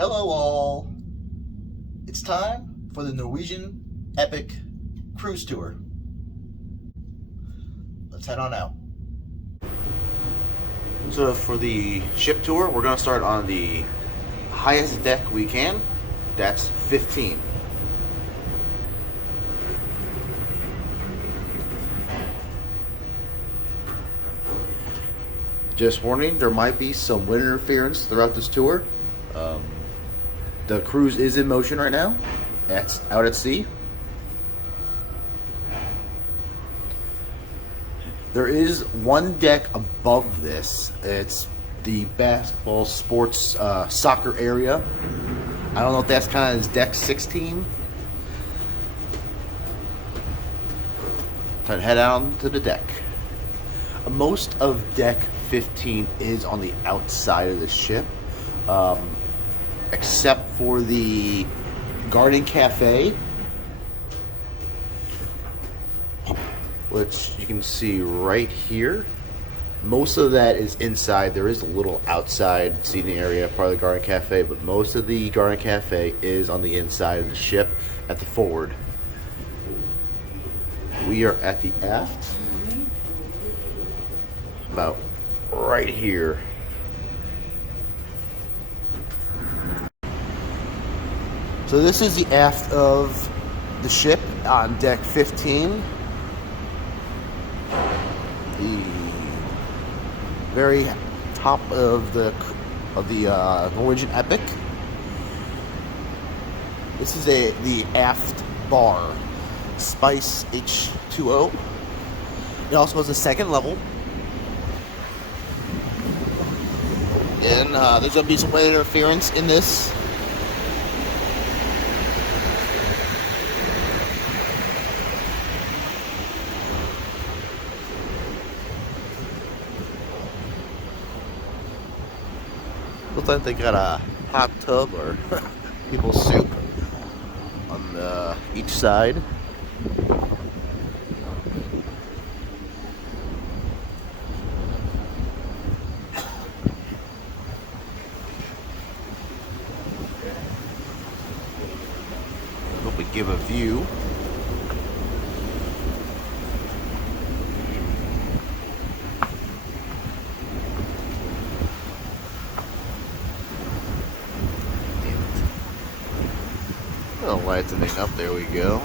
Hello all. It's time for the Norwegian Epic Cruise Tour. Let's head on out. So for the ship tour, we're going to start on the highest deck we can. That's 15. Just warning, there might be some wind interference throughout this tour. The cruise is in motion right now. That's out at sea. There is one deck above this. It's the basketball sports soccer area. I don't know if that's kind of deck 16. Time to head out to the deck. Most of deck 15 is on the outside of the ship, except for the garden cafe, which you can see right here. Most of that is inside. There is a little outside seating area, part of the garden cafe, but most of the garden cafe is on the inside of the ship at the forward. We are at the aft, about right here. So this is the aft of the ship on deck 15. The very top of the Norwegian Epic. This is the aft bar, Spice H2O. It also has a second level. And there's going to be some wind interference in this. Looks like they got a hot tub or people's soup on each side. Hope we give a view. Oh, lightening up, there we go.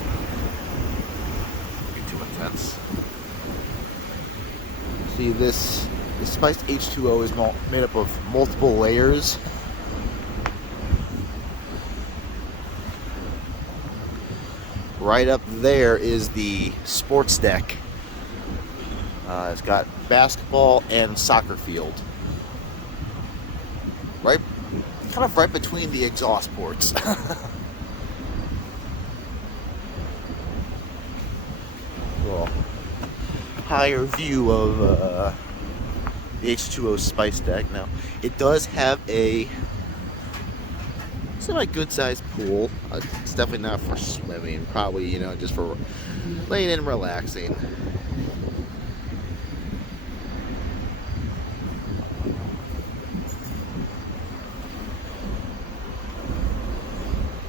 Get too intense. See, the spiced H2O is made up of multiple layers. Right up there is the sports deck. It's got basketball and soccer field. Right, kind of right between the exhaust ports. Well, higher view of the H2O Spice deck. Now, it does have a good sized pool. It's definitely not for swimming. Probably, just for laying in and relaxing.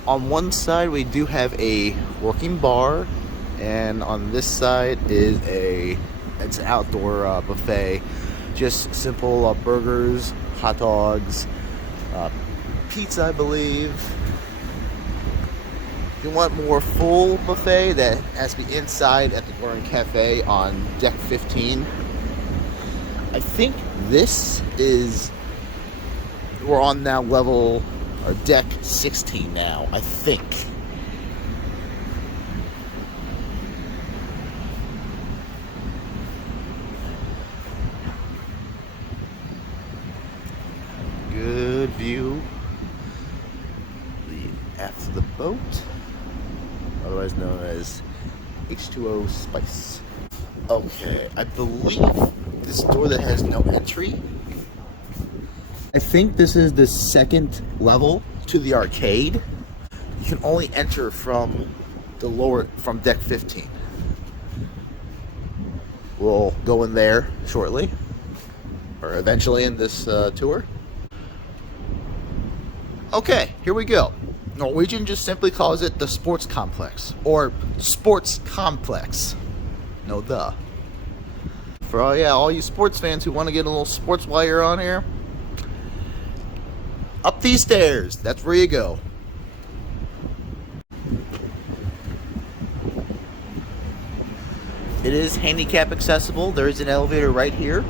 On one side, we do have a working bar. And on this side is it's an outdoor buffet. Just simple burgers, hot dogs, pizza, I believe. If you want more full buffet, that has to be inside at the Garden Cafe on deck 15. I think we're on now level, or deck 16 now, I think. Good view. The aft of the boat, otherwise known as H2O Spice. Okay, I believe this door that has no entry. I think this is the second level to the arcade. You can only enter from deck 15. We'll go in there shortly, or eventually in this tour. Okay, here we go. Norwegian just simply calls it the Sports Complex, or Sports Complex. No, the. For all you sports fans who want to get a little sports while you're on here, up these stairs, that's where you go. It is handicap accessible. There is an elevator right here.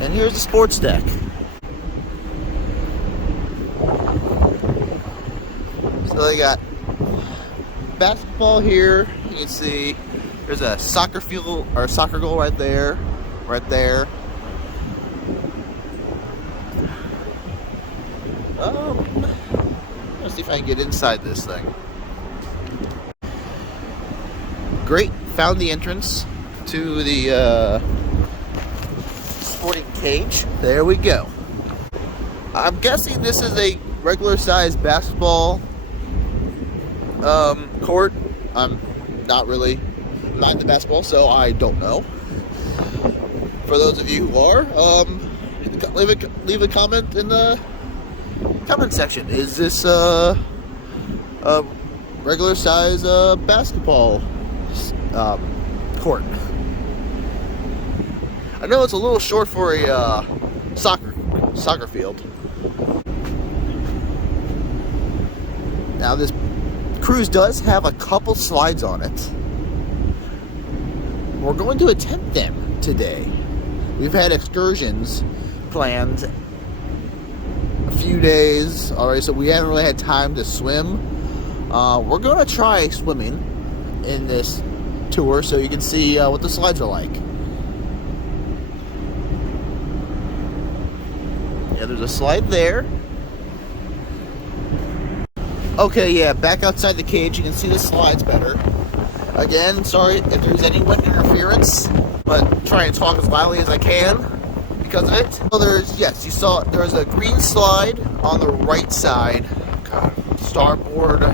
And here's the sports deck. So they got basketball here. You can see there's a soccer field or soccer goal right there. Right there. Let's see if I can get inside this thing. Great, found the entrance to the sporting cage. There we go. I'm guessing this is a regular sized basketball court. I'm not into basketball, so I don't know. For those of you who are, leave a comment in the comment section. Is this a regular size basketball court? I know it's a little short for a soccer field. Now this cruise does have a couple slides on it. We're going to attempt them today. We've had excursions planned a few days already, so we haven't really had time to swim. We're going to try swimming in this tour so you can see what the slides are like. Yeah, there's a slide there. Okay, yeah, back outside the cage, you can see the slides better. Again, sorry if there's any wind interference, but try and talk as loudly as I can because of it. So there's a green slide on the right side. God, starboard.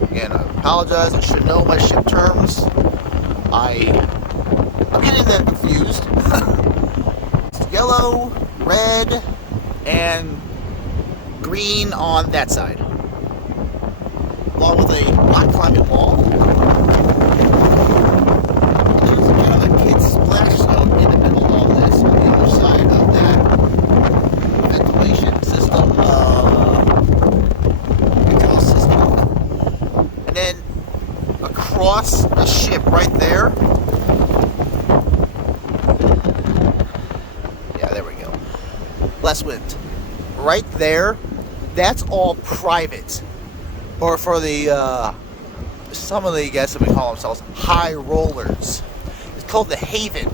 Again, I apologize, I should know my ship terms. I'm getting them confused. It's yellow, red, and green on that side. Along with a rock climbing wall. There's kind of a kid's splash zone in the middle of this, on the other side of that ventilation system, control system. And then across the ship right there. Yeah, there we go. Less wind. Right there, that's all private. Or for the, some of the, I guess we call themselves high rollers. It's called the Haven.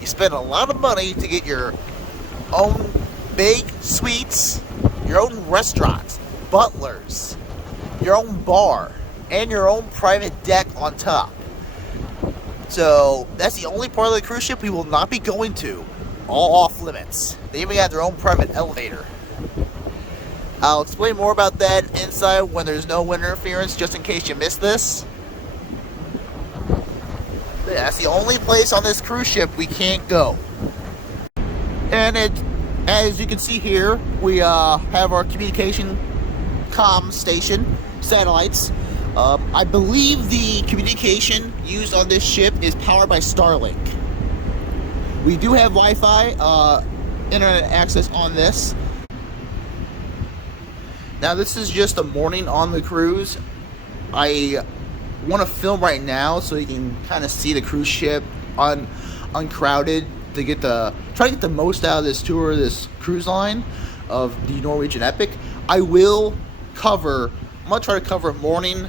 You spend a lot of money to get your own big suites, your own restaurants, butlers, your own bar, and your own private deck on top. So that's the only part of the cruise ship we will not be going to. All off limits. They even got their own private elevator. I'll explain more about that inside when there's no wind interference, just in case you missed this. But that's the only place on this cruise ship we can't go. And as you can see here, we have our communication comm station, satellites. I believe the communication used on this ship is powered by Starlink. We do have Wi-Fi, internet access on this. Now this is just a morning on the cruise. I want to film right now so you can kind of see the cruise ship uncrowded to try to get the most out of this tour, this cruise line of the Norwegian Epic. I'm going to try to cover morning,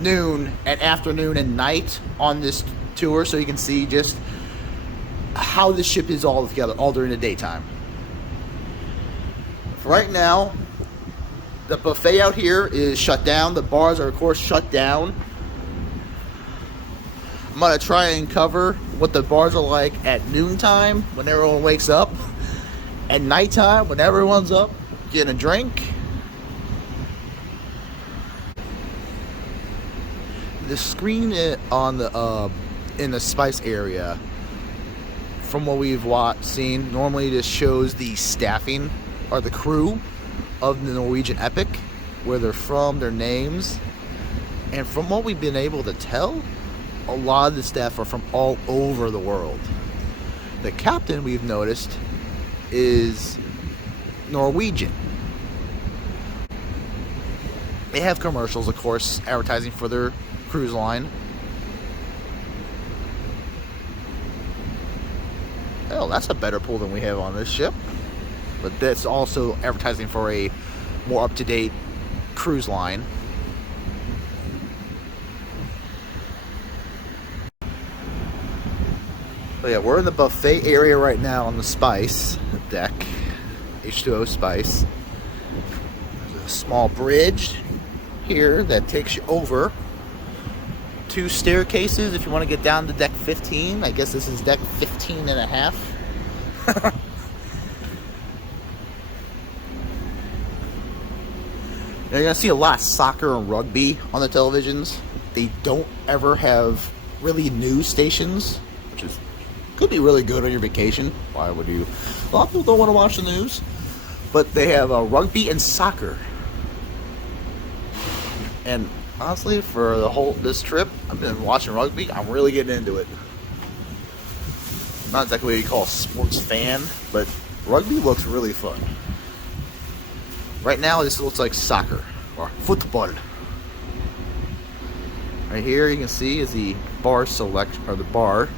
noon, and afternoon and night on this tour so you can see just how the ship is all together, all during the daytime. For right now, the buffet out here is shut down. The bars are, of course, shut down. I'm going to try and cover what the bars are like at noontime when everyone wakes up. At nighttime when everyone's up getting a drink. the screen on the in the spice area, from what we've seen, normally this shows the staffing or the crew of the Norwegian Epic, where they're from, their names, and from what we've been able to tell, a lot of the staff are from all over the world. The captain, we've noticed, is Norwegian. They have commercials, of course, advertising for their cruise line. Oh, that's a better pool than we have on this ship. But that's also advertising for a more up-to-date cruise line. But yeah, we're in the buffet area right now on the Spice deck, H2O Spice. There's a small bridge here that takes you over 2 staircases if you want to get down to deck 15. I guess this is deck 15 and a half. Now you're going to see a lot of soccer and rugby on the televisions. They don't ever have really news stations, which could be really good on your vacation. Why would you? A lot of people don't want to watch the news, but they have rugby and soccer. And honestly, for this trip, I've been watching rugby. I'm really getting into it. Not exactly what you call a sports fan, but rugby looks really fun. Right now, this looks like soccer or football. Right here, you can see is the bar select or the bar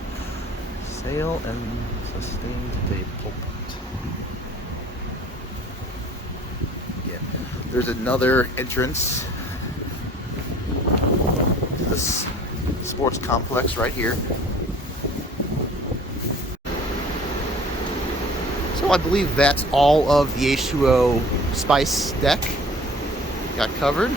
sail and sustain today pulpit. Yeah, there's another entrance to this sports complex right here. So I believe that's all of the H2O Spice deck got covered. I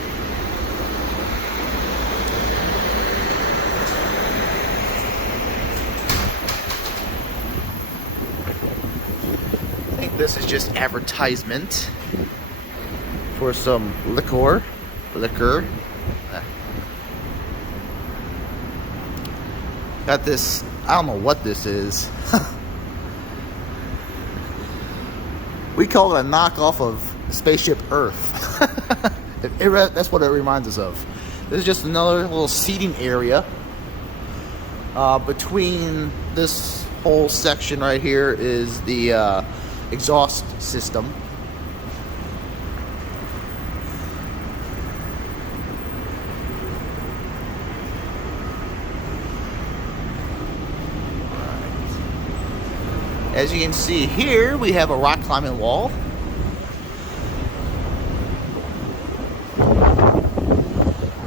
think this is just advertisement for some liquor. Got this, I don't know what this is. We call it a knockoff of Spaceship Earth. That's what it reminds us of. This is just another little seating area. Between this whole section right here is the exhaust system. As you can see here, we have a rock climbing wall.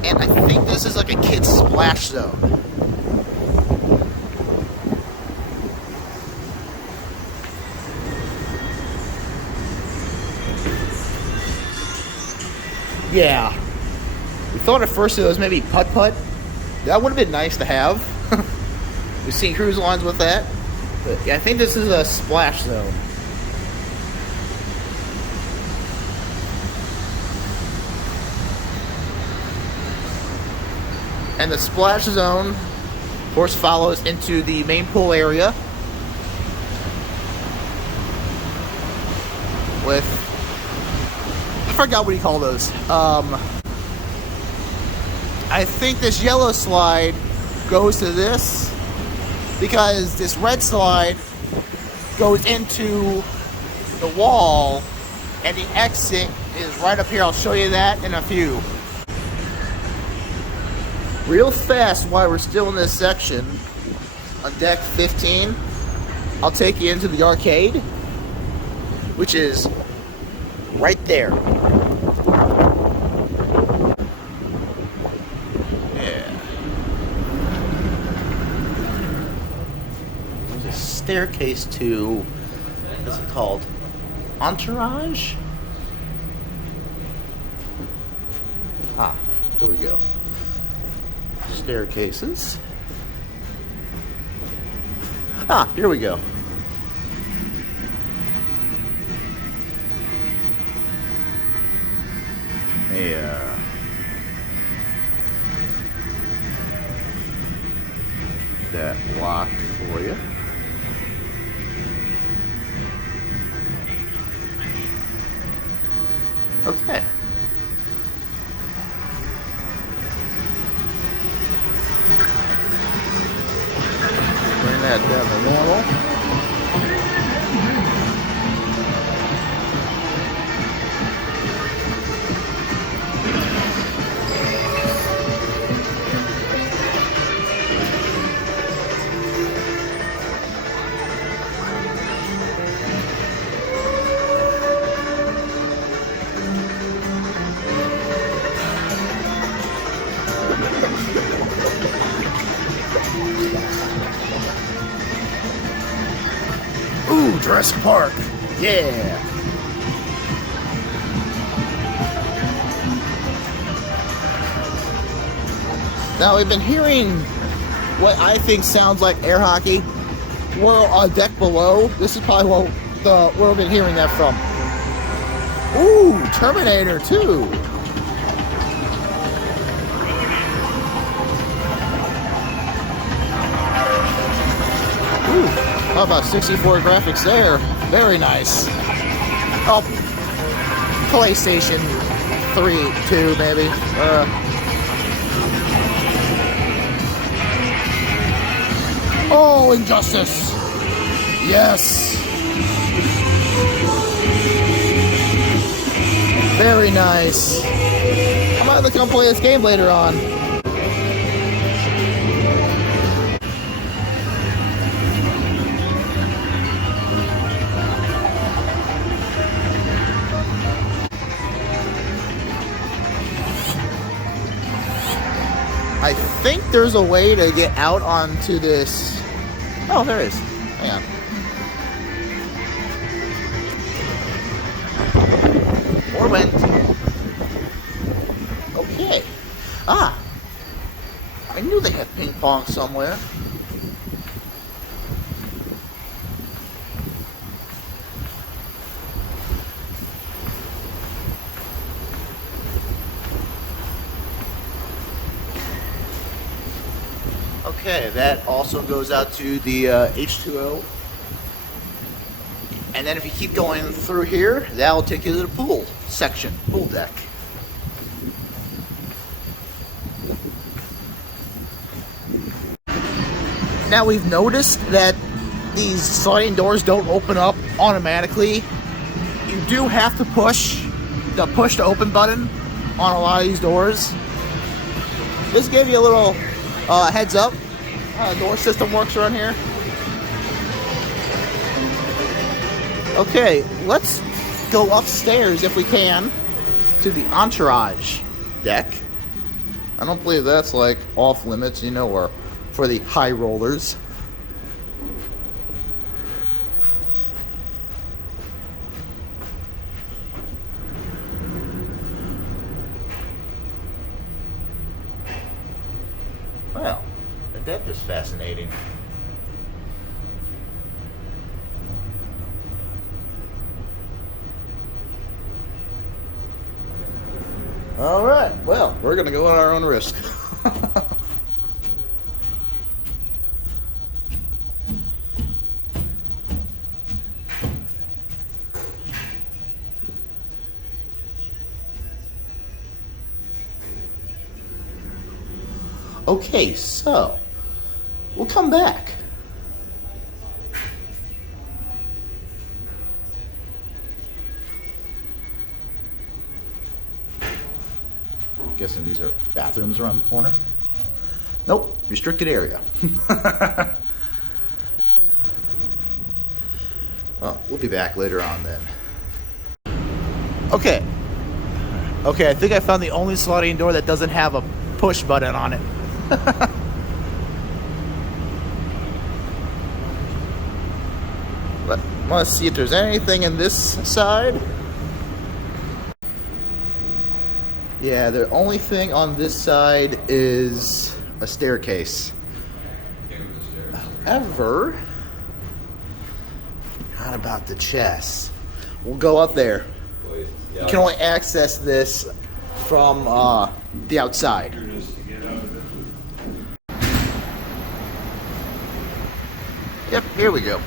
And I think this is like a kid's splash zone. Yeah. We thought at first it was maybe putt-putt. That would have been nice to have. We've seen cruise lines with that. But yeah, I think this is a splash zone. And the splash zone, of course, follows into the main pool area with, I forgot what you call those. I think this yellow slide goes to this, because this red slide goes into the wall and the exit is right up here. I'll show you that in a few. Real fast, while we're still in this section, on deck 15, I'll take you into the arcade, which is right there. Staircase to, what's it called? Entourage? Ah, here we go. Staircases. Ah, here we go. that locked for you. Okay. Bring that down to normal. Ooh, Jurassic Park. Yeah. Now, we've been hearing what I think sounds like air hockey. We're on deck below. This is probably where we've been hearing that from. Ooh, Terminator 2. Ooh, how about 64 graphics there? Very nice. Oh, PlayStation 3, 2 maybe. Oh, Injustice. Yes. Very nice. I might have to come play this game later on. I think there's a way to get out onto this. Oh, there is. Hang on. Or went. Okay. Ah. I knew they had ping pong somewhere. Okay, that also goes out to the H2O. And then if you keep going through here, that'll take you to the pool section, pool deck. Now we've noticed that these sliding doors don't open up automatically. You do have to push the push to open button on a lot of these doors. Just give you a little heads up how the door system works around here. Okay, let's go upstairs if we can to the Entourage deck. I don't believe that's like off limits, you know, or for the high rollers. Well, the deck is fascinating. All right, well, we're going to go at our own risk. Okay, so we'll come back. Guessing these are bathrooms around the corner. Nope, restricted area. Oh, we'll be back later on then. Okay, I think I found the only sliding door that doesn't have a push button on it. Let's see if there's anything in this side. Yeah, the only thing on this side is a staircase. However, not about the chest. We'll go up there. You can only access this from the outside. Yep, here we go.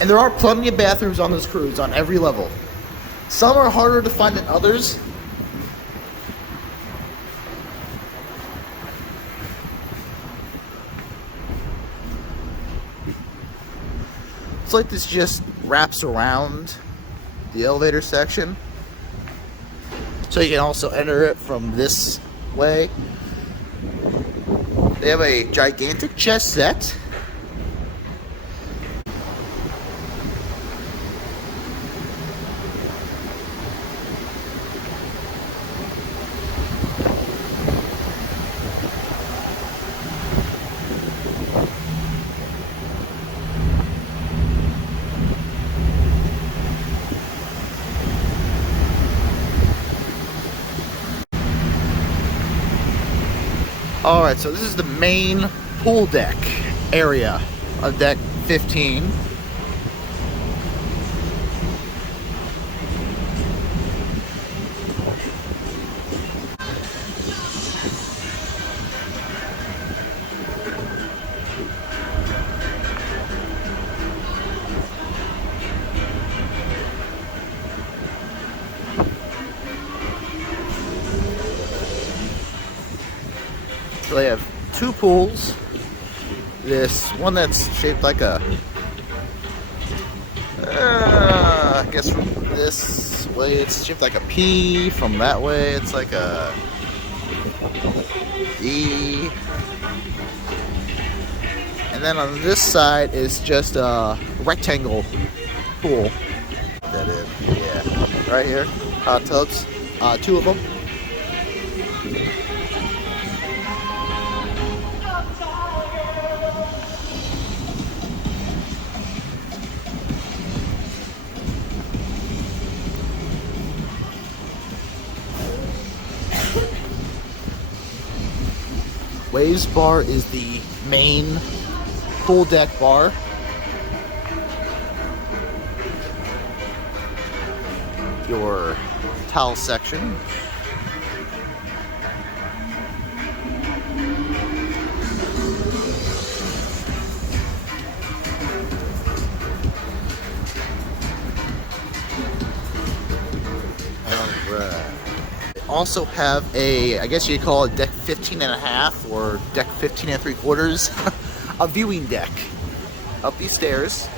And there are plenty of bathrooms on this cruise on every level. Some are harder to find than others. It's like this just wraps around the elevator section. So you can also enter it from this way. They have a gigantic chess set. Alright, so this is the main pool deck area of deck 15. So they have two pools. This one that's shaped like a, I guess from this way it's shaped like a P. From that way it's like a E. And then on this side is just a rectangle pool. That is, yeah, right here, hot tubs, two of them. Waves bar is the main pool deck bar. Your towel section. Also have a, I guess you could call it deck 15 and a half or deck 15 and 3/4, a viewing deck up these stairs.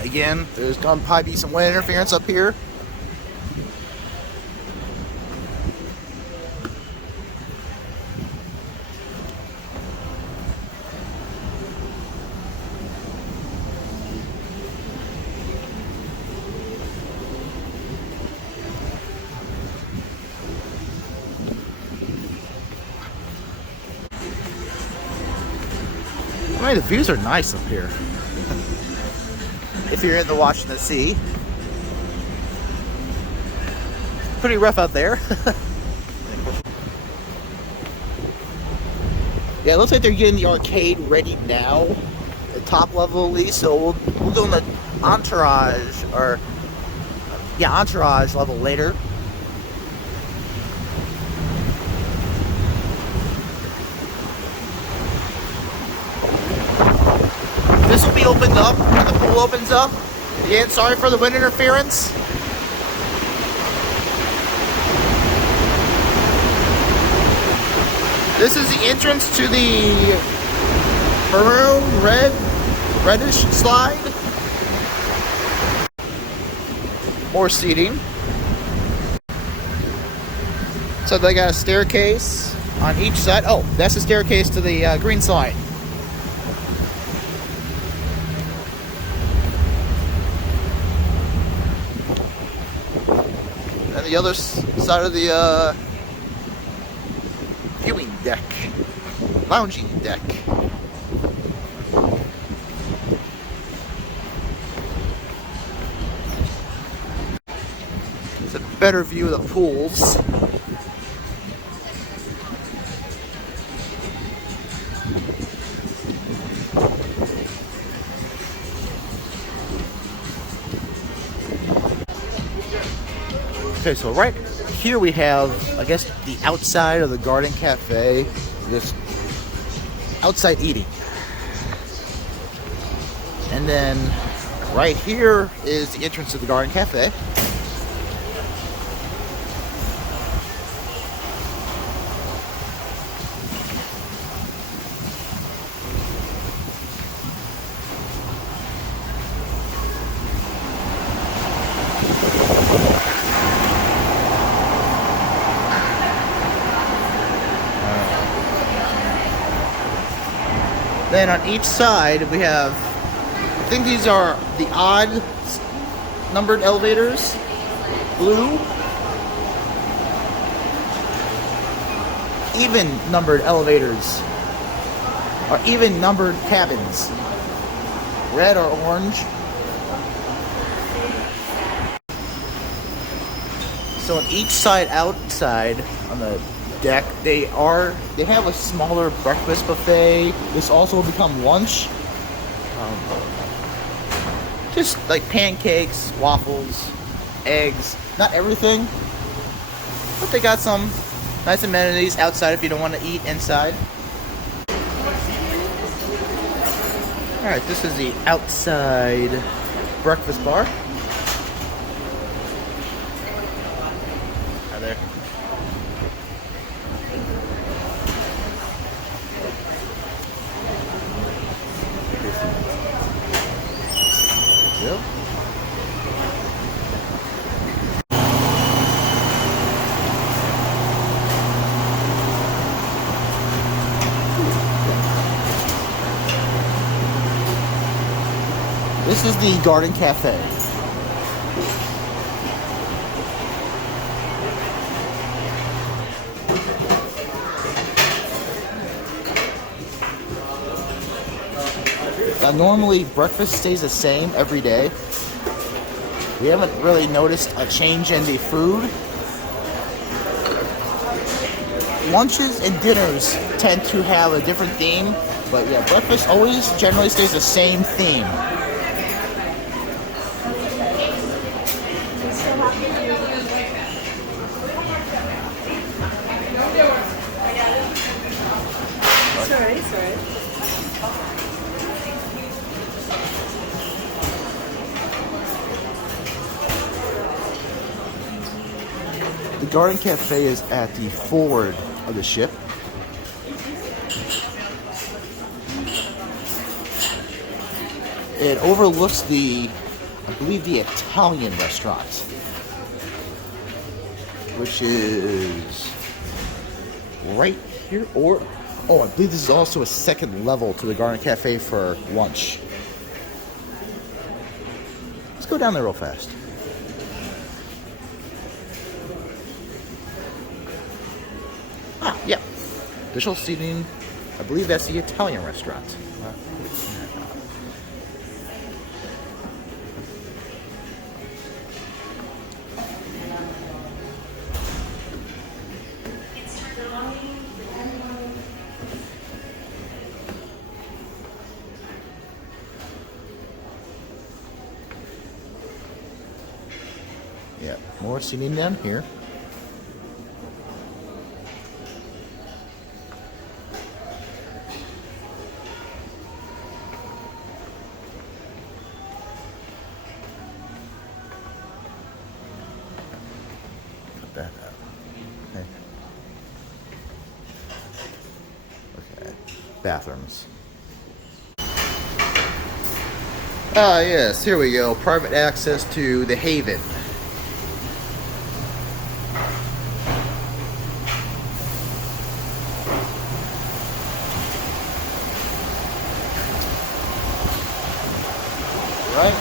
Again, there's gonna probably be some wind interference up here. I mean, the views are nice up here. If you're in the Washington Sea. Pretty rough out there. Yeah, it looks like they're getting the arcade ready now. The top level at least, so we'll go in the entourage, or yeah, entourage level later. This will be opened up when the pool opens up. Again, sorry for the wind interference. This is the entrance to the maroon, reddish slide. More seating. So they got a staircase on each side. Oh, that's the staircase to the green slide. And the other side of the viewing deck, lounging deck. It's a better view of the pools. Okay, so right here we have, I guess, the outside of the Garden Cafe. This outside eating. And then right here is the entrance to the Garden Cafe. Then on each side we have, I think these are the odd numbered elevators, blue, even numbered elevators, or even numbered cabins, red or orange. So on each side outside on the deck, they have a smaller breakfast buffet. This also will become lunch. Just like pancakes, waffles, eggs, not everything, but they got some nice amenities outside if you don't want to eat inside. Alright, this is the outside breakfast bar. Hi there. Yep. This is the Garden Cafe. Normally breakfast stays the same every day. We haven't really noticed a change in the food. Lunches and dinners tend to have a different theme, but yeah, breakfast always generally stays the same theme. Sorry. The Garden Cafe is at the forward of the ship. It overlooks I believe the Italian restaurant, which is right here, I believe this is also a second level to the Garden Cafe for lunch. Let's go down there real fast. Yeah. Additional seating. I believe that's the Italian restaurant. Yeah, more seating down here. That up. Okay. Bathrooms. Ah, yes, here we go. Private access to the Haven. Right?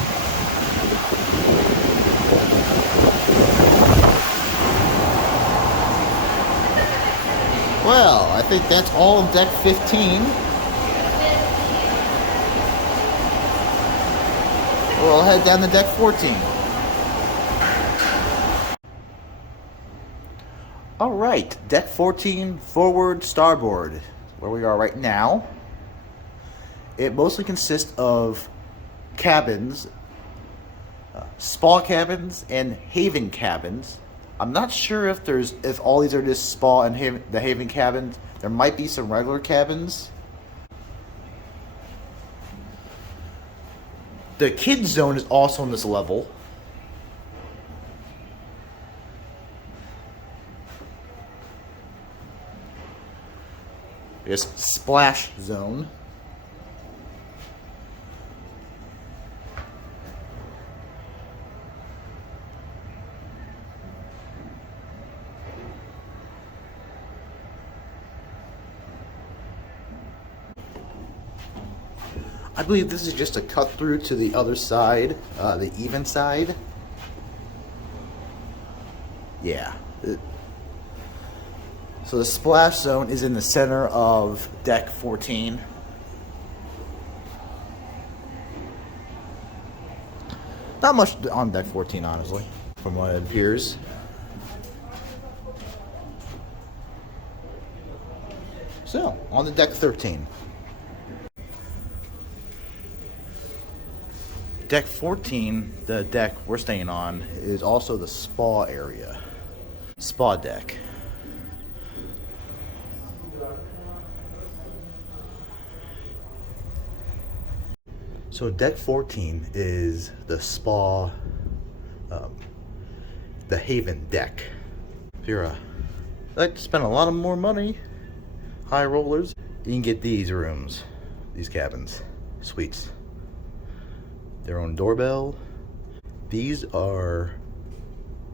Well, I think that's all of deck 15. We'll head down to deck 14. Alright, deck 14, forward starboard, where we are right now. It mostly consists of cabins, spa cabins, and haven cabins. I'm not sure if all these are just spa and the haven cabins. There might be some regular cabins. The kids zone is also on this level. There's splash zone. I believe this is just a cut through to the other side, the even side. Yeah. So the splash zone is in the center of deck 14. Not much on deck 14, honestly, from what it appears. So, on to deck 13. Deck 14, the deck we're staying on, is also the spa area. Spa deck. So deck 14 is the spa, the Haven deck. If you're like to spend a lot of more money, high rollers, you can get these rooms, these cabins, suites. Their own doorbell. These are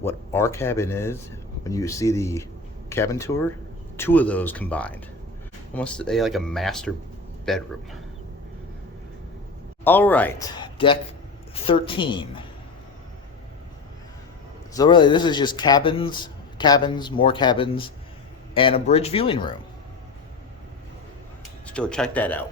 what our cabin is. When you see the cabin tour, 2 of those combined. Almost like a master bedroom. All right, deck 13. So really, this is just cabins, more cabins, and a bridge viewing room. Let's go check that out.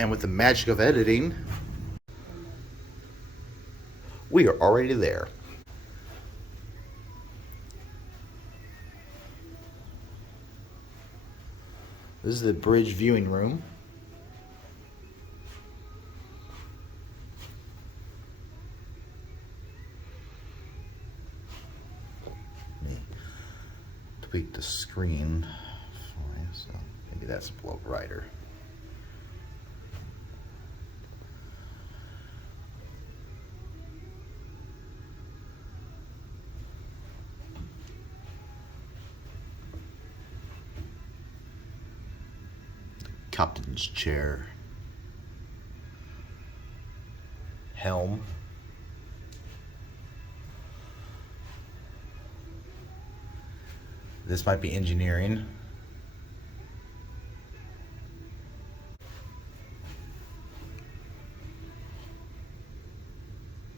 And with the magic of editing, we are already there. This is the bridge viewing room. Let me tweak the screen for you, so maybe that's a little brighter. Captain's chair, helm, this might be engineering,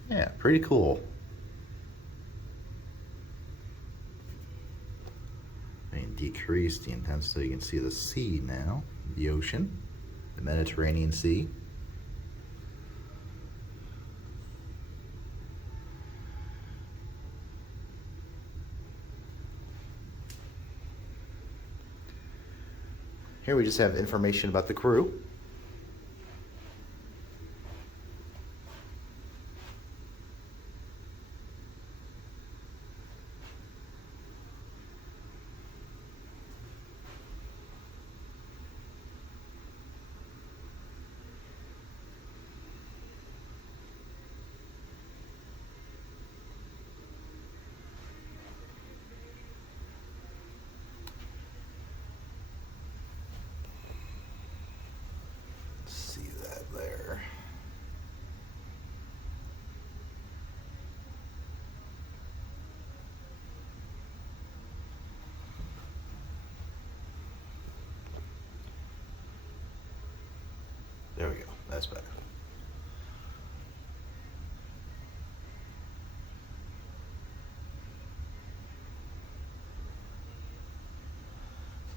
yeah, pretty cool. Decrease the intensity so you can see the sea now, the ocean, the Mediterranean Sea. Here we just have information about the crew. There. There we go. That's better.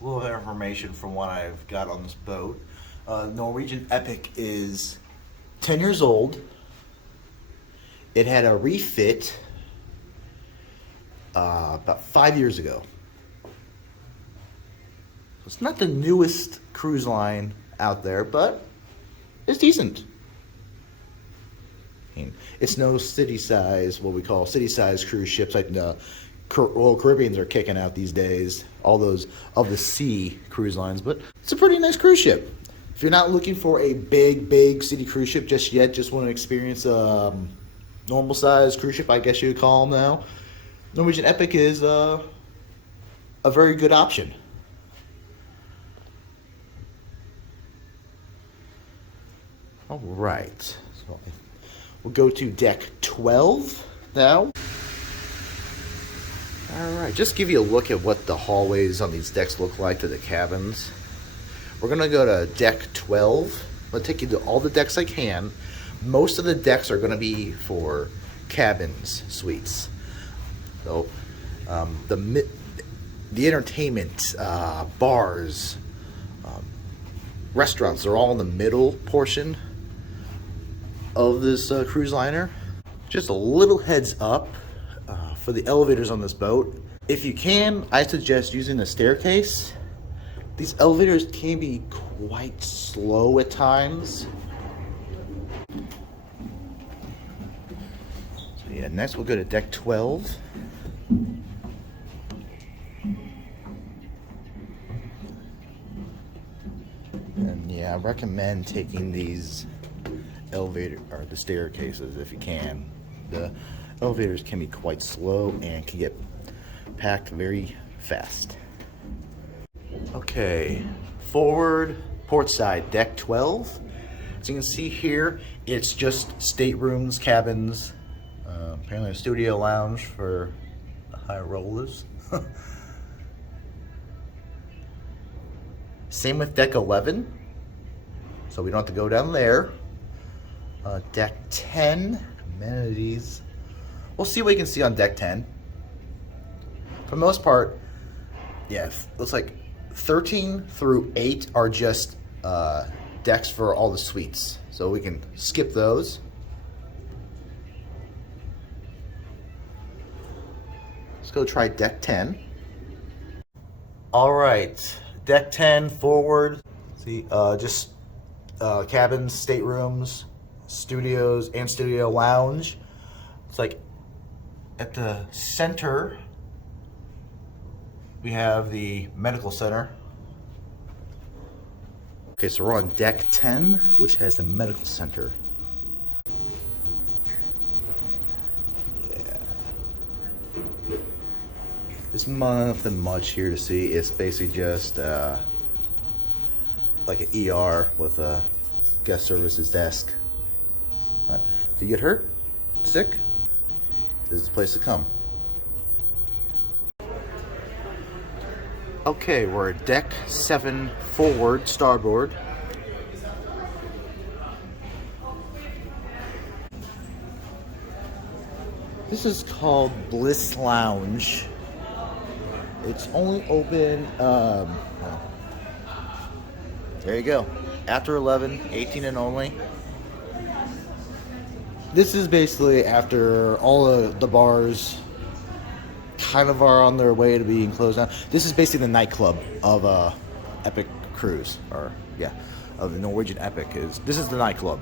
A little information from what I've got on this boat. Norwegian Epic is 10 years old. It had a refit about 5 years ago. So it's not the newest cruise line out there, but it's decent. mean, it's no city size, what we call city size cruise ships like the Royal Caribbeans are kicking out these days, all those of the sea cruise lines, but it's a pretty nice cruise ship. If you're not looking for a big city cruise ship just yet, just want to experience a normal size cruise ship, I guess you would call them now, Norwegian Epic is a very good option. All right, so we'll go to deck 12 now. All right, just give you a look at what the hallways on these decks look like to the cabins. We're gonna go to deck 12. I'm gonna take you to all the decks I can. Most of the decks are gonna be for cabins, suites. So the entertainment, bars, restaurants are all in the middle portion of this cruise liner. Just a little heads up for the elevators on this boat. If you can, I suggest using the staircase. These elevators can be quite slow at times. So yeah, next we'll go to deck 12. And yeah, I recommend taking these elevator or the staircases if you can. The elevators can be quite slow and can get packed very fast. Okay, forward port side, deck 12. As you can see here, it's just staterooms, cabins, apparently a studio lounge for the high rollers. Same with deck 11, so we don't have to go down there. Deck 10, amenities. We'll see what you can see on deck 10. For the most part, yeah, looks like 13 through 8 are just decks for all the suites. So we can skip those. Let's go try deck 10. All right, deck 10 forward. See, just cabins, staterooms, studios, and studio lounge. It's like at the center, we have the medical center. Okay, so we're on deck 10, which has the medical center. Yeah. There's nothing much here to see. It's basically just like an ER with a guest services desk. If you get hurt, sick, this is the place to come. Okay, we're at deck 7 forward, starboard. This is called Bliss Lounge. It's only open, there you go. After 11, 18 and only. This is basically after all of the bars kind of are on their way to being closed down. This is basically the nightclub of Epic Cruise, or yeah, of the Norwegian Epic. This is the nightclub.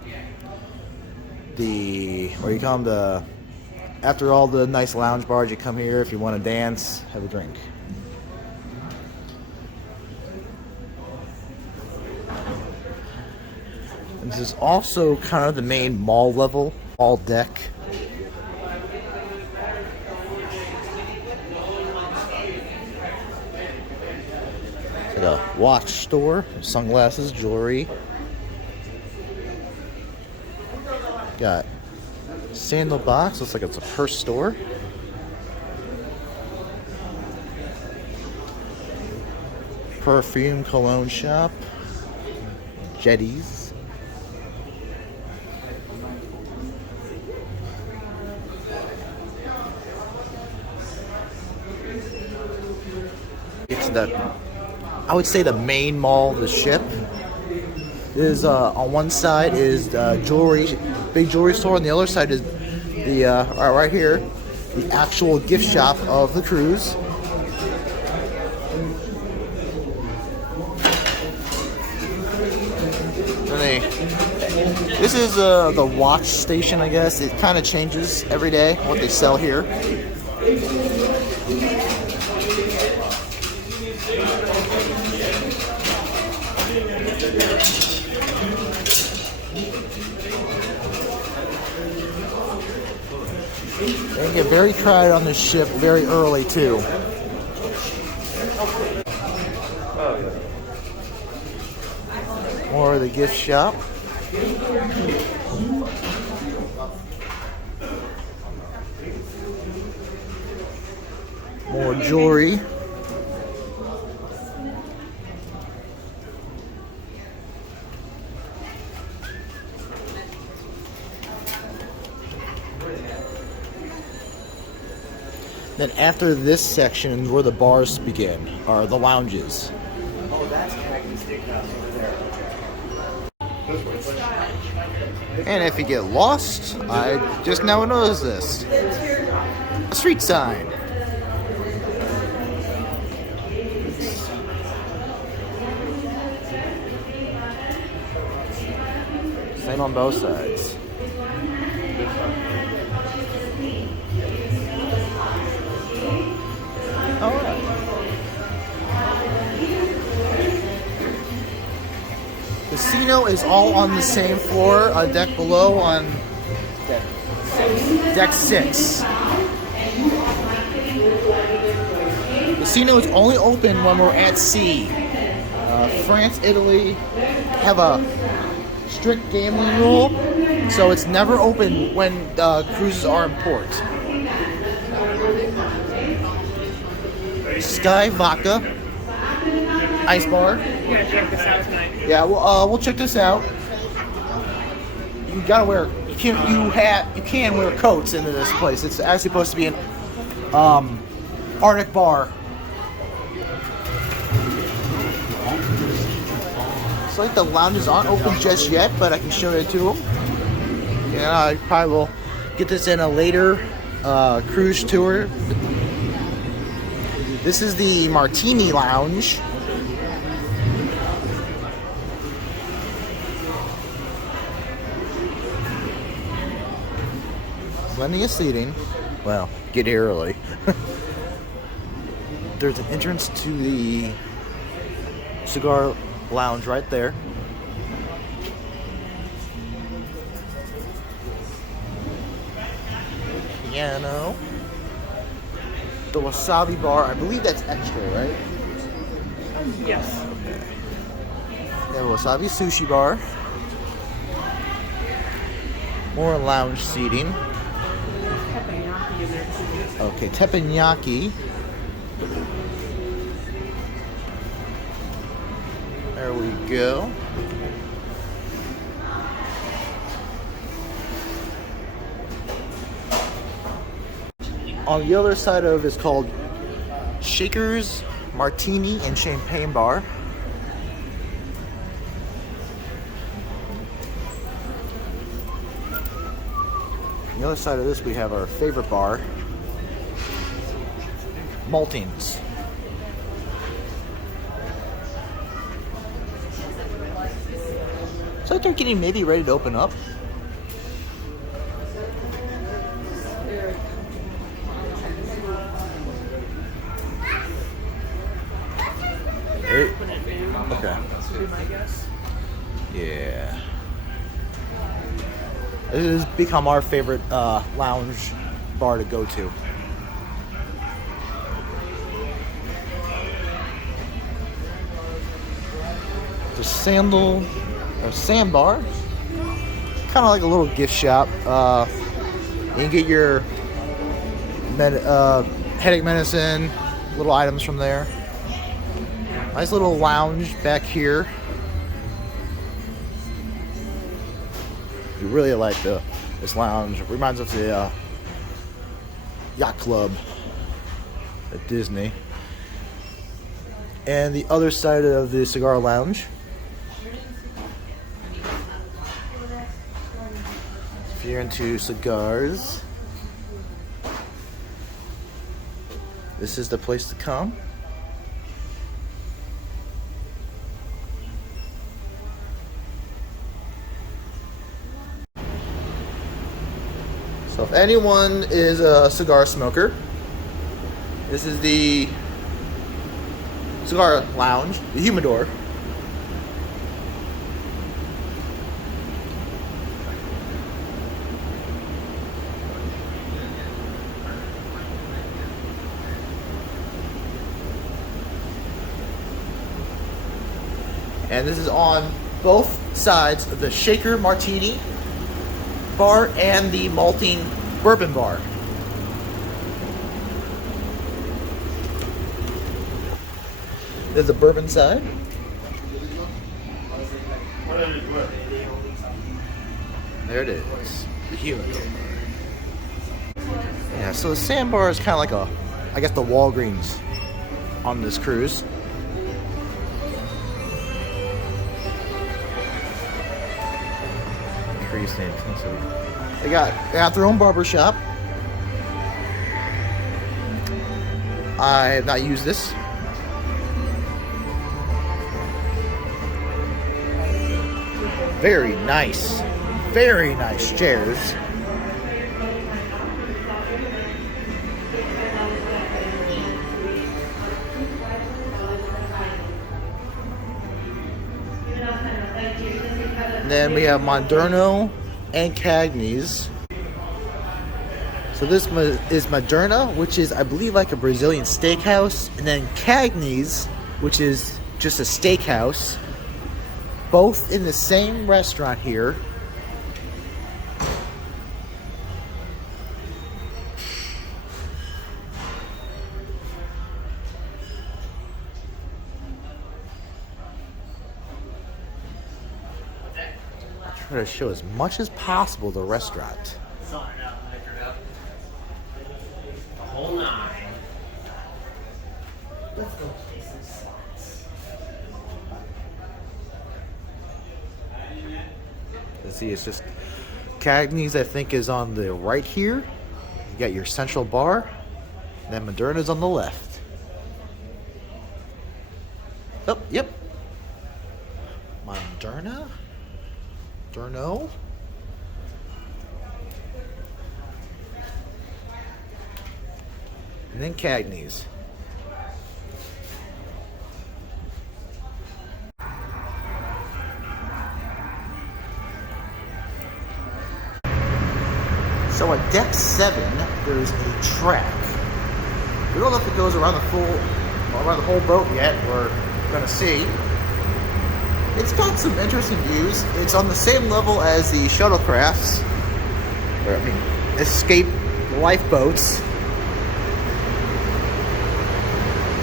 Where you come to, after all the nice lounge bars, you come here if you want to dance, have a drink. And this is also kind of the main mall level, mall deck. The watch store, sunglasses, jewelry. Got sandal box, looks like it's a purse store. Perfume, cologne shop. Jetties. It's I would say the main mall of the ship is on one side is jewelry, big jewelry store, and the other side is the right here, the actual gift shop of the cruise. And This is the watch station, I guess. It kind of changes every day what they sell here. They get very crowded on this ship very early too. More of the gift shop. More jewelry. Then after this section where the bars begin are the lounges. Oh, that's Khaki Steakhouse over there. And if you get lost, I just now noticed this. A street sign. Same on both sides. Alright. Casino is all on the same floor, a deck below on deck 6. Casino is only open when we're at sea. France, Italy have a strict gambling rule, so it's never open when cruises are in port. Sky Vodka Ice Bar. Yeah, check this out tonight. Yeah, we'll check this out. You gotta wear. You can wear coats into this place. It's actually supposed to be an Arctic bar. It's like the lounges aren't open just yet, but I can show it to them. Yeah, I probably will get this in a later cruise tour. This is the Martini Lounge. Plenty of seating. Well, get here early. There's an entrance to the cigar lounge right there. Piano. The wasabi bar, I believe that's extra, right? Yes. We have a wasabi sushi bar. More lounge seating. Teppanyaki in there too. Okay, teppanyaki. There we go. On the other side of it is called Shakers, Martini, and Champagne Bar. On the other side of this we have our favorite bar, Maltings. So they're getting maybe ready to open up. Okay. My guess. Yeah. This has become our favorite lounge bar to go to. The sandbar. Kind of like a little gift shop. You can get your headache medicine, little items from there. Nice little lounge back here. We really like this lounge. It reminds us of the yacht club at Disney. And the other side of the cigar lounge. If you're into cigars, this is the place to come. So if anyone is a cigar smoker, this is the cigar lounge, the humidor. And this is on both sides of the shaker martini bar and the malting bourbon bar. There's the bourbon side. There it is, the humidor. Yeah, so the sandbar is kind of like I guess the Walgreens on this cruise. They got their own barber shop. I have not used this. Very nice chairs. And then we have Moderno and Cagney's. So this is Moderna, which is, I believe, like a Brazilian steakhouse, and then Cagney's, which is just a steakhouse, both in the same restaurant here. Try to show as much as possible the restaurant. The whole nine. Let's go places. Let's see, it's just Cagney's, I think, is on the right here. You got your central bar, and then Moderna's on the left. Oh, yep. Moderna? Durno? And then Cagney's. So at deck 7, there's a track. We don't know if it goes around the whole boat yet. We're gonna see. It's got some interesting views. It's on the same level as the shuttlecrafts, or escape lifeboats.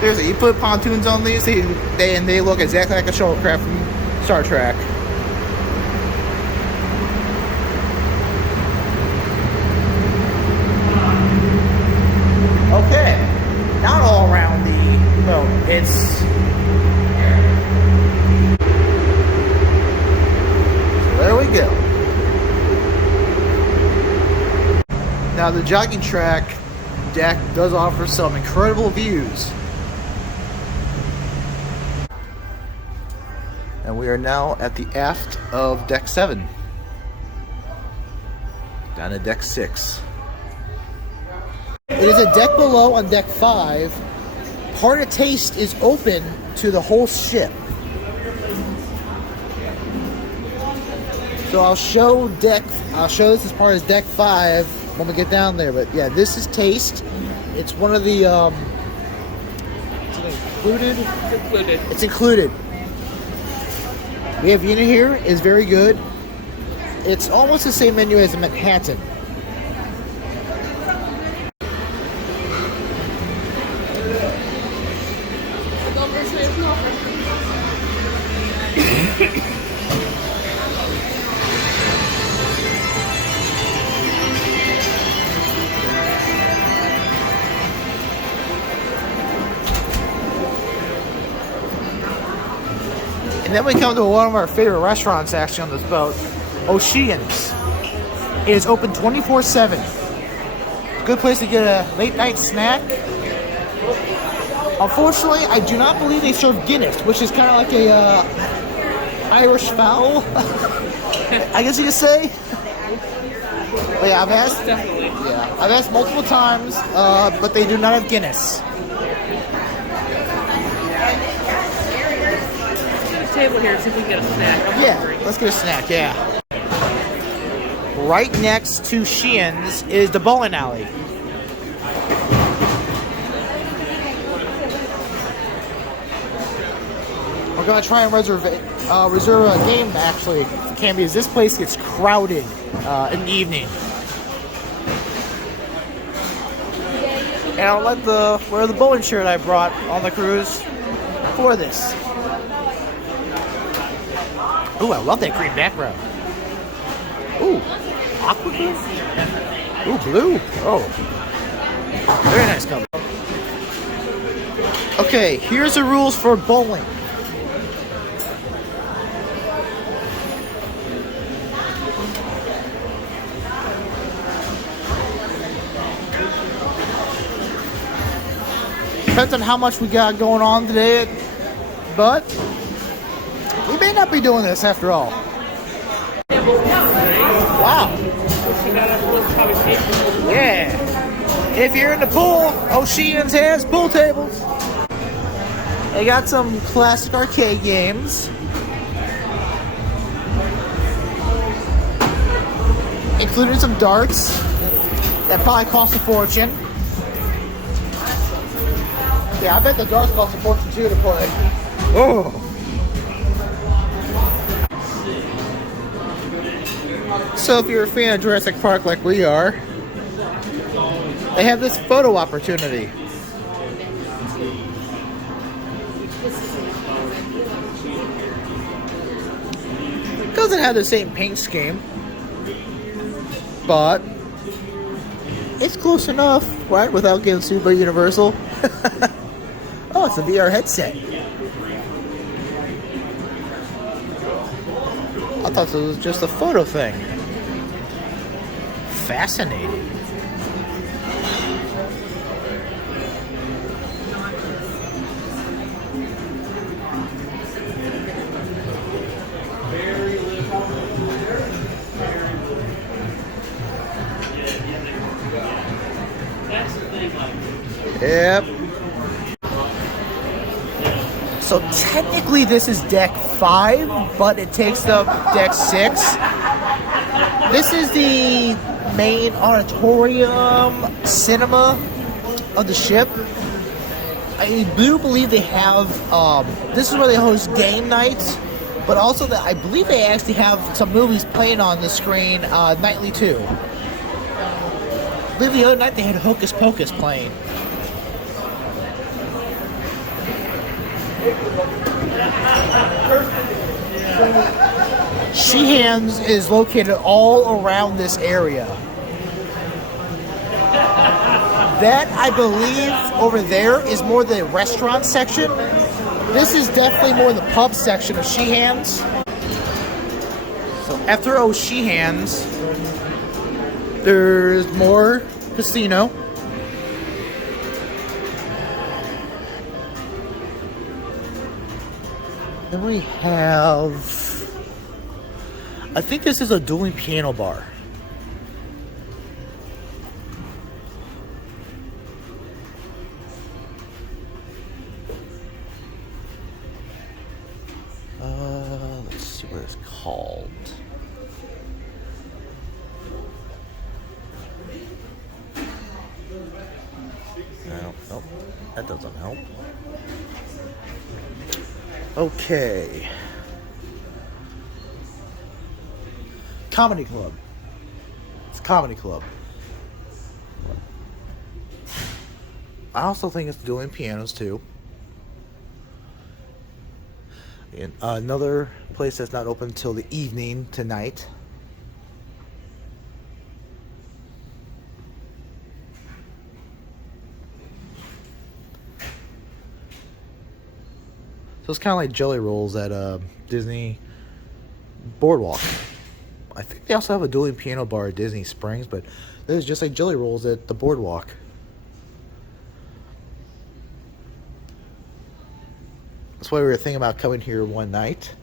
Seriously, you put pontoons on these, they look exactly like a shuttlecraft from Star Trek. Okay, not all around the boat. It's there we go. Now the jogging track deck does offer some incredible views. And we are now at the aft of deck 7. Down to deck 6. It is a deck below on deck 5. Part of Taste is open to the whole ship. So I'll show this as part of deck 5 when we get down there. But yeah, this is Taste. It's one of the is it included? It's included. It's included. We have Vienna here, is very good. It's almost the same menu as the Manhattan. And then we come to one of our favorite restaurants actually on this boat, Ocean's. It is open 24/7. Good place to get a late night snack. Unfortunately, I do not believe they serve Guinness, which is kind of like a Irish fowl, I guess you could say. But yeah, I've asked. Definitely. Yeah, I've asked multiple times, but they do not have Guinness. Get a table here, see if we can get a snack. I'm Yeah, hungry. let's get a snack, yeah. Right next to Sheehan's is the bowling alley. We're gonna try and reserve a game actually, can because this place gets crowded in the evening. And I'll wear the bowling shirt I brought on the cruise for this. Ooh, I love that green background. Ooh, aqua blue? Ooh, blue. Oh, very nice color. Okay, here's the rules for bowling. Depends on how much we got going on today, but we may not be doing this after all. Wow. Yeah. If you're in the pool, O'Sheehan's has pool tables. They got some classic arcade games, including some darts that probably cost a fortune. Yeah, I bet the darts cost a fortune too to play. Oh. So if you're a fan of Jurassic Park like we are, they have this photo opportunity. Doesn't have the same paint scheme, but it's close enough, right? Without getting sued by Universal. Oh, it's a VR headset. I thought it was just a photo thing. Fascinating. Yep. So technically this is deck 5, but it takes up deck 6. This is the main auditorium cinema of the ship. I do believe they have, this is where they host game nights, but also that I believe they actually have some movies playing on the screen nightly too. I believe the other night they had Hocus Pocus playing. Sheehan's is located all around this area. That, I believe, over there is more the restaurant section. This is definitely more the pub section of Sheehan's. So after O'Sheehan's, there's more casino. Then we have, I think this is a dueling piano bar. Let's see what it's called. Nope, that doesn't help. Okay. Comedy Club. It's a comedy club. I also think it's dueling pianos too. And another place that's not open until the evening tonight. So it's kind of like Jelly Rolls at Disney Boardwalk. I think they also have a dueling piano bar at Disney Springs, but there's just like Jelly Rolls at the Boardwalk. That's why we were thinking about coming here one night.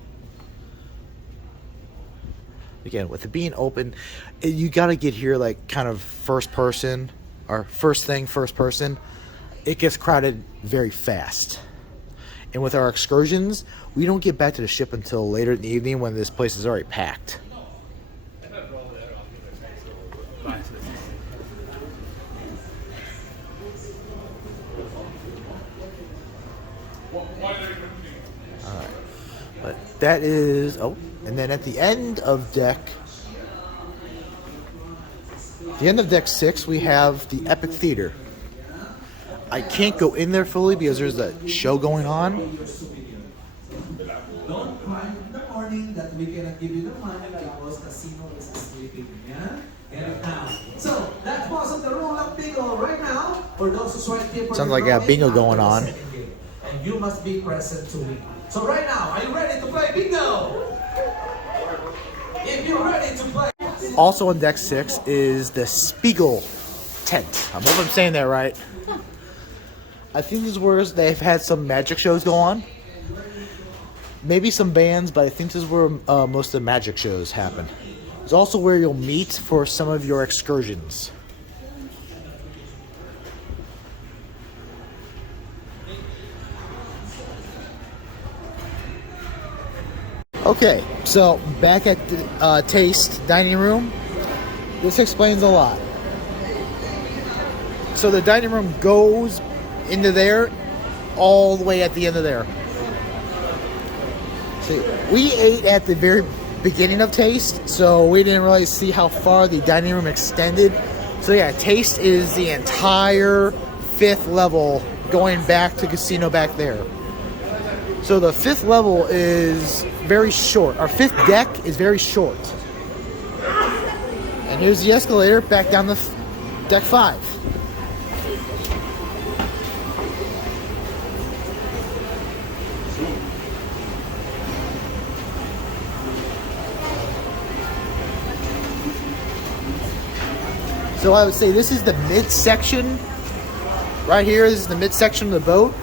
Again, with it being open, you got to get here like kind of first person or first person. It gets crowded very fast. And with our excursions, we don't get back to the ship until later in the evening when this place is already packed. Alright. But that is... Oh, and then at the end of deck... The end of deck 6, we have the Epic Theater. I can't go in there fully because there's a show going on. Don't cry in the morning that we cannot give you the money because casino is sleeping. Yeah? Get it now. So, that's most of the roll-up bingo right now. For those who swipe here for Sounds like a bingo going on. And you must be present to win. So right now, are you ready to play bingo? If you're ready to play. Also on deck 6 is the Spiegel tent. I hope I'm saying that right. I think this is where they've had some magic shows go on. Maybe some bands, but I think this is where most of the magic shows happen. It's also where you'll meet for some of your excursions. Okay, so back at the Taste dining room. This explains a lot. So the dining room goes into there, all the way at the end of there. See, we ate at the very beginning of Taste, so we didn't really see how far the dining room extended. So yeah, Taste is the entire 5th level going back to casino back there. So the 5th level is very short. Our 5th deck is very short. And here's the escalator back down to deck 5. So I would say this is the midsection. Right here is the midsection of the boat.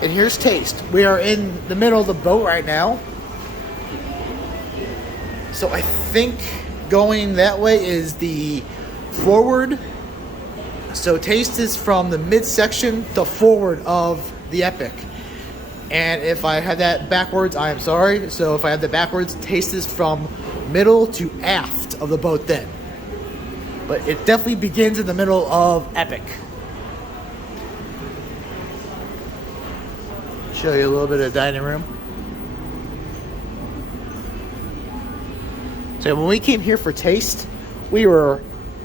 And here's Taste. We are in the middle of the boat right now. So I think going that way is the forward. So Taste is from the midsection to forward of the Epic. And if I have that backwards, I am sorry. So if I have that backwards, Taste is from middle to aft of the boat then. But it definitely begins in the middle of Epic. Show you a little bit of the dining room. So when we came here for Taste, we were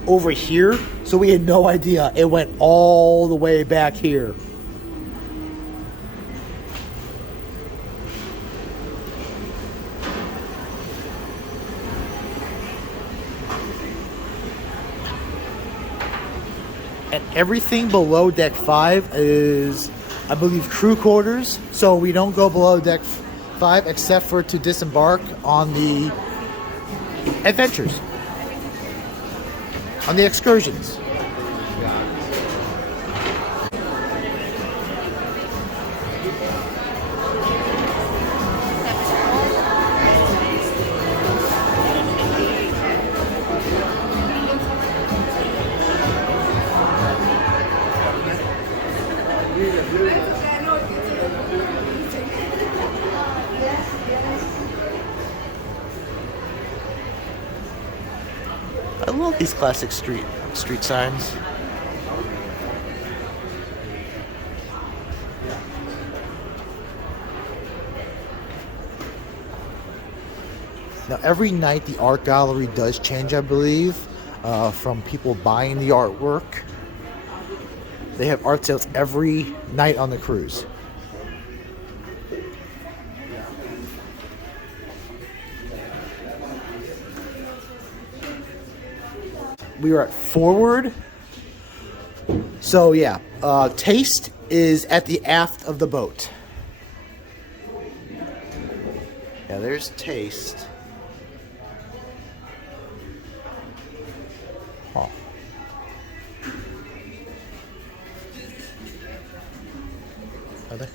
over here, so we had no idea it went all the way back here. And everything below deck 5 is, I believe, crew quarters. So we don't go below deck 5 except for to disembark on the adventures, on the excursions. I love these classic street signs. Now every night the art gallery does change, I believe, from people buying the artwork. They have art sales every night on the cruise. We are at forward. So yeah, Taste is at the aft of the boat. Yeah, there's Taste. Huh. Are they?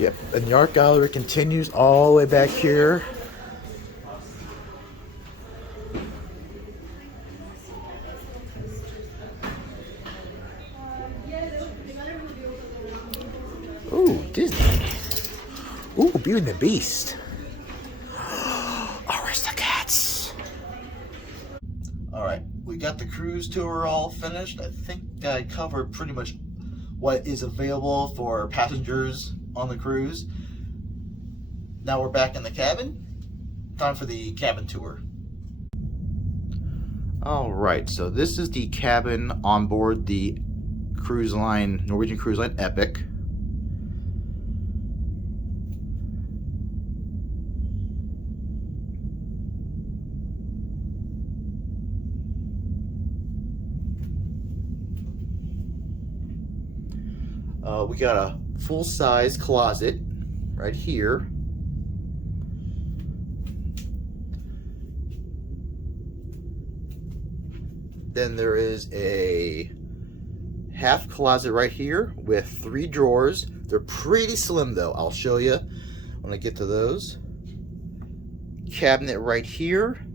Yep, and the art gallery continues all the way back here. Ooh, Disney. Ooh, Beauty and the Beast. Aristocats. Alright, we got the cruise tour all finished. I think I covered pretty much what is available for passengers on the cruise. Now we're back in the cabin. Time for the cabin tour. Alright, so this is the cabin on board the cruise line, Norwegian Cruise Line Epic. We got a full-size closet right here. Then there is a half closet right here with 3 drawers. They're pretty slim though. I'll show you when I get to those. Cabinet right here,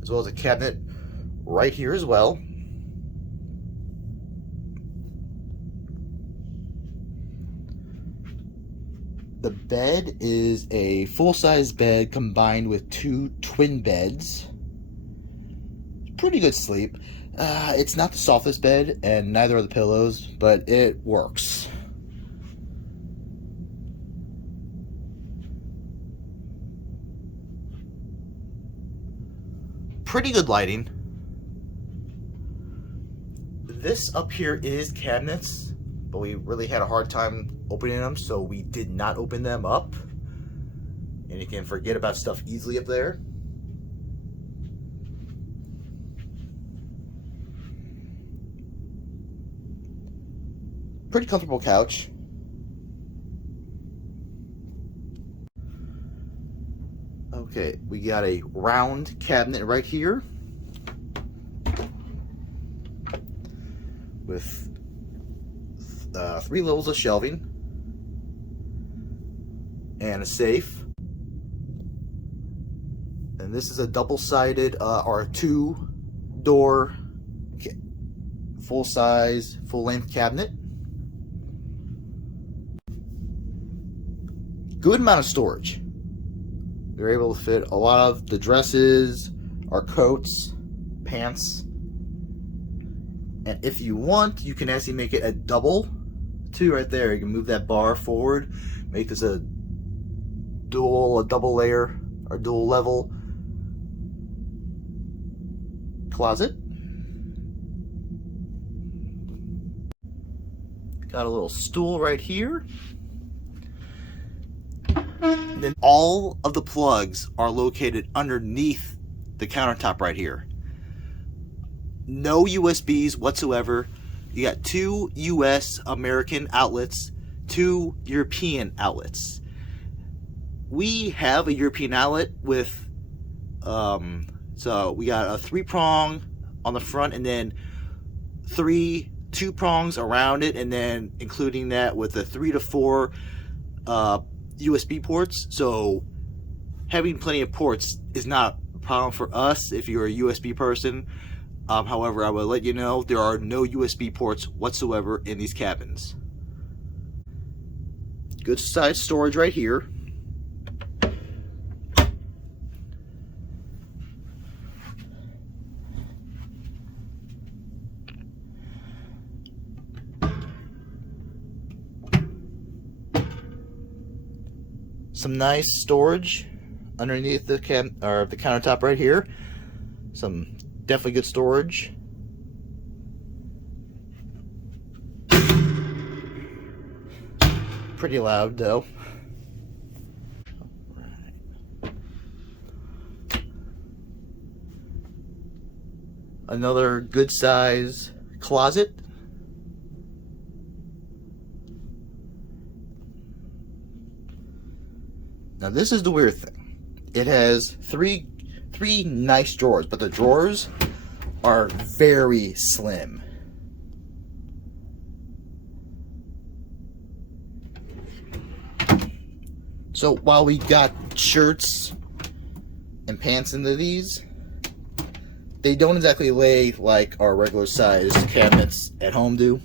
as well as a cabinet right here as well. The bed is a full-size bed combined with 2 twin beds. Pretty good sleep. It's not the softest bed, and neither are the pillows, but it works. Pretty good lighting. This up here is cabinets, but we really had a hard time opening them, so we did not open them up. And you can forget about stuff easily up there. Pretty comfortable couch. Okay, we got a round cabinet right here with 3 levels of shelving and a safe. And this is a double-sided or 2-door full-size, full-length cabinet. Good amount of storage. We were able to fit a lot of the dresses, our coats, pants. And if you want, you can actually make it a double too right there. You can move that bar forward, make this a double layer or dual level closet. Got a little stool right here. And then all of the plugs are located underneath the countertop right here. No USBs whatsoever. You got 2 US American outlets, 2 European outlets. We have a European outlet with, so we got a 3-prong on the front and then 3 2-prongs around it, and then including that with the 3 to 4 USB ports. So having plenty of ports is not a problem for us if you're a USB person. However, I will let you know there are no USB ports whatsoever in these cabins. Good size storage right here. Some nice storage underneath the the countertop right here. Some definitely good storage. Pretty loud though. Right. Another good size closet. Now this is the weird thing. It has three nice drawers, but the drawers are very slim. So while we got shirts and pants into these, they don't exactly lay like our regular size cabinets at home do.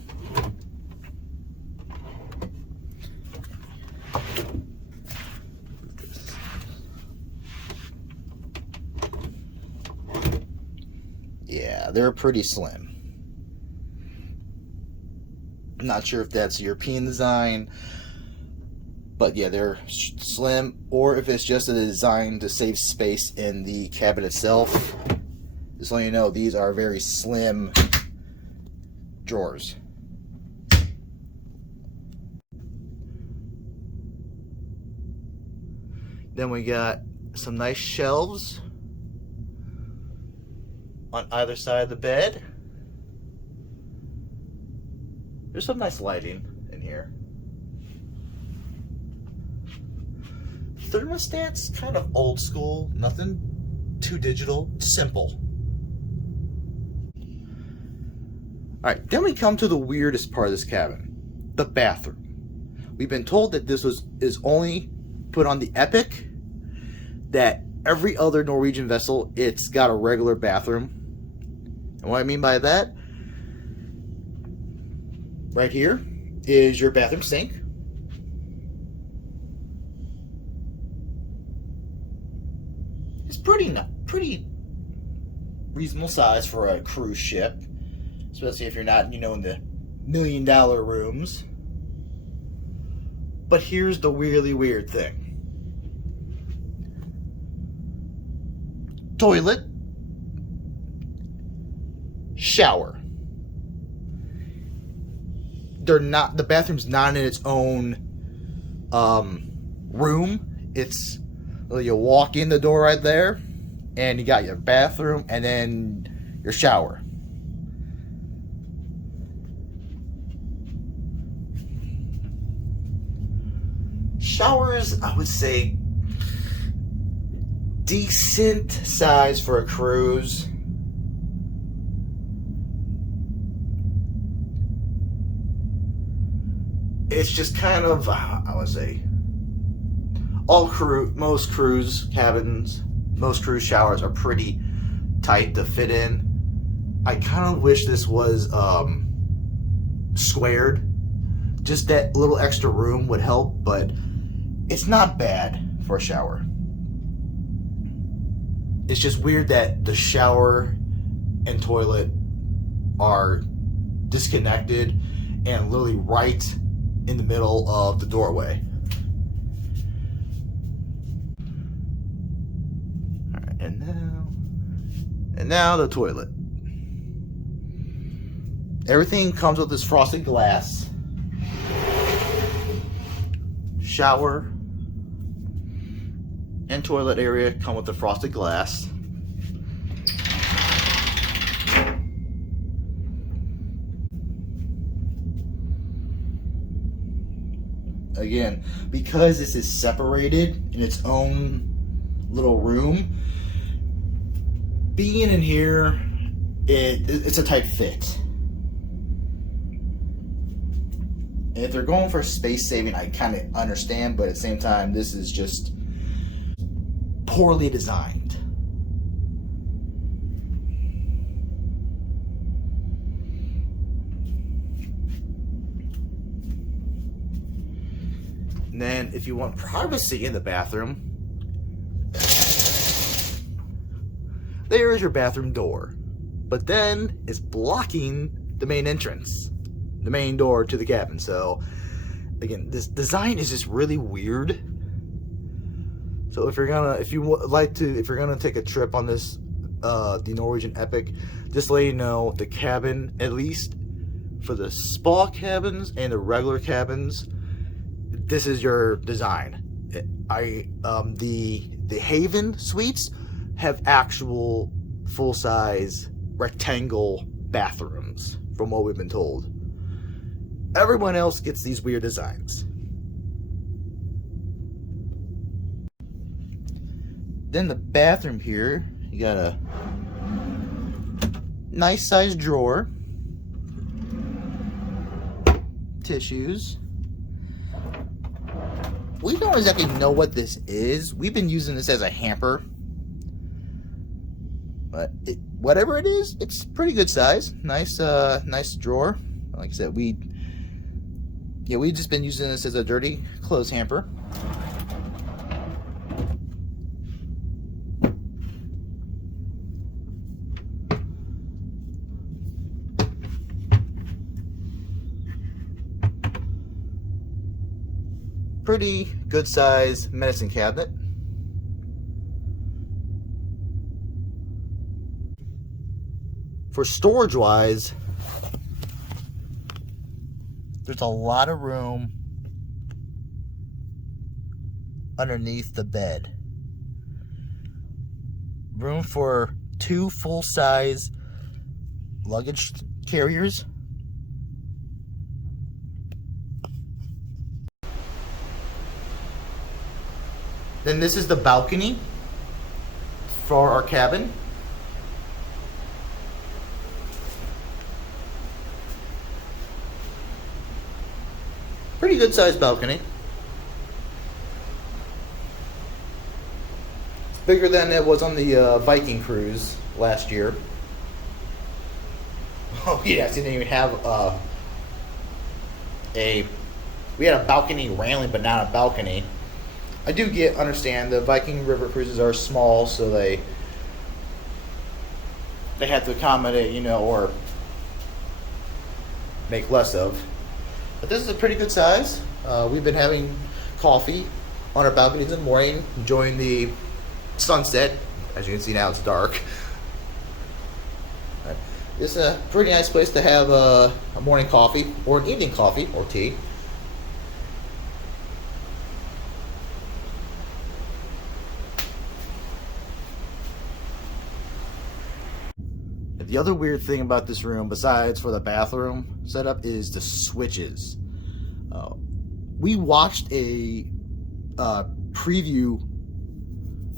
Yeah, they're pretty slim. I'm not sure if that's European design, but yeah, they're slim, or if it's just a design to save space in the cabinet itself. Just so you know, these are very slim drawers. Then we got some nice shelves on either side of the bed. There's some nice lighting in here. Thermostat's kind of old school, nothing too digital, simple. Alright, then we come to the weirdest part of this cabin, the bathroom. We've been told that this is only put on the Epic, that every other Norwegian vessel, it's got a regular bathroom. And what I mean by that, right here is your bathroom sink. It's pretty reasonable size for a cruise ship, especially if you're not, you know, in the $1 million rooms. But here's the really weird thing. Toilet, shower. The bathroom's not in its own room. It's, you walk in the door right there, and you got your bathroom and then your shower. Showers, I would say, decent size for a cruise. It's just kind of, I would say, most cruise cabins, most cruise showers are pretty tight to fit in. I kind of wish this was squared. Just that little extra room would help, but it's not bad for a shower. It's just weird that the shower and toilet are disconnected and literally right in the middle of the doorway. Alright, and now the toilet. Everything comes with this frosted glass. Shower and toilet area come with the frosted glass. Again, because this is separated in its own little room, being in here, it's a tight fit. And if they're going for space saving, I kind of understand, but at the same time, this is just poorly designed. And then if you want privacy in the bathroom, there is your bathroom door. But then it's blocking the main entrance, the main door to the cabin. So again, this design is just really weird. So if you're gonna take a trip on this, the Norwegian Epic, just let you know the cabin, at least for the spa cabins and the regular cabins, this is your design. The Haven suites have actual full-size rectangle bathrooms, from what we've been told. Everyone else gets these weird designs. Then the bathroom here, you got a nice sized drawer, tissues, we don't exactly know what this is. We've been using this as a hamper. But whatever it is, it's pretty good size. Nice drawer. Like I said, we've just been using this as a dirty clothes hamper. Pretty good size medicine cabinet. For storage wise, there's a lot of room underneath the bed. Room for 2 full-size luggage carriers. Then this is the balcony for our cabin. Pretty good sized balcony. It's bigger than it was on the Viking cruise last year. Oh yes, it didn't even have we had a balcony railing, but not a balcony. I do understand the Viking river cruises are small, so they have to accommodate, you know, or make less of. But this is a pretty good size. We've been having coffee on our balconies in the morning, enjoying the sunset. As you can see now, it's dark. It's a pretty nice place to have a morning coffee or an evening coffee or tea. The other weird thing about this room, besides for the bathroom setup, is the switches. We watched a preview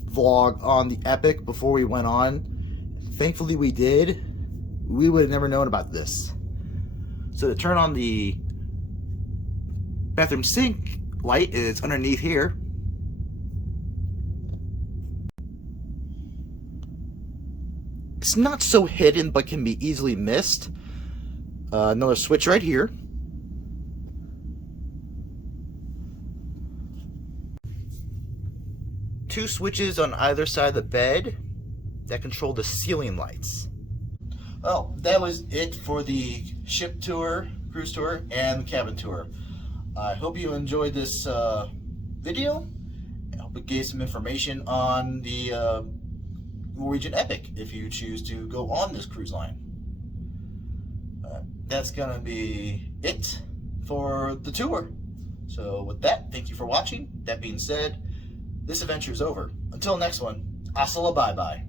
vlog on the Epic before we went on. Thankfully we did. We would have never known about this. So to turn on the bathroom sink light, it's underneath here. It's not so hidden, but can be easily missed. Another switch right here. Two switches on either side of the bed that control the ceiling lights. Well, that was it for the ship tour, cruise tour, and the cabin tour. I hope you enjoyed this video. I hope it gave some information on the Norwegian Epic if you choose to go on this cruise line. That's gonna be it for the tour. So with that, thank you for watching. That being said, this adventure is over. Until next one, asala bye bye.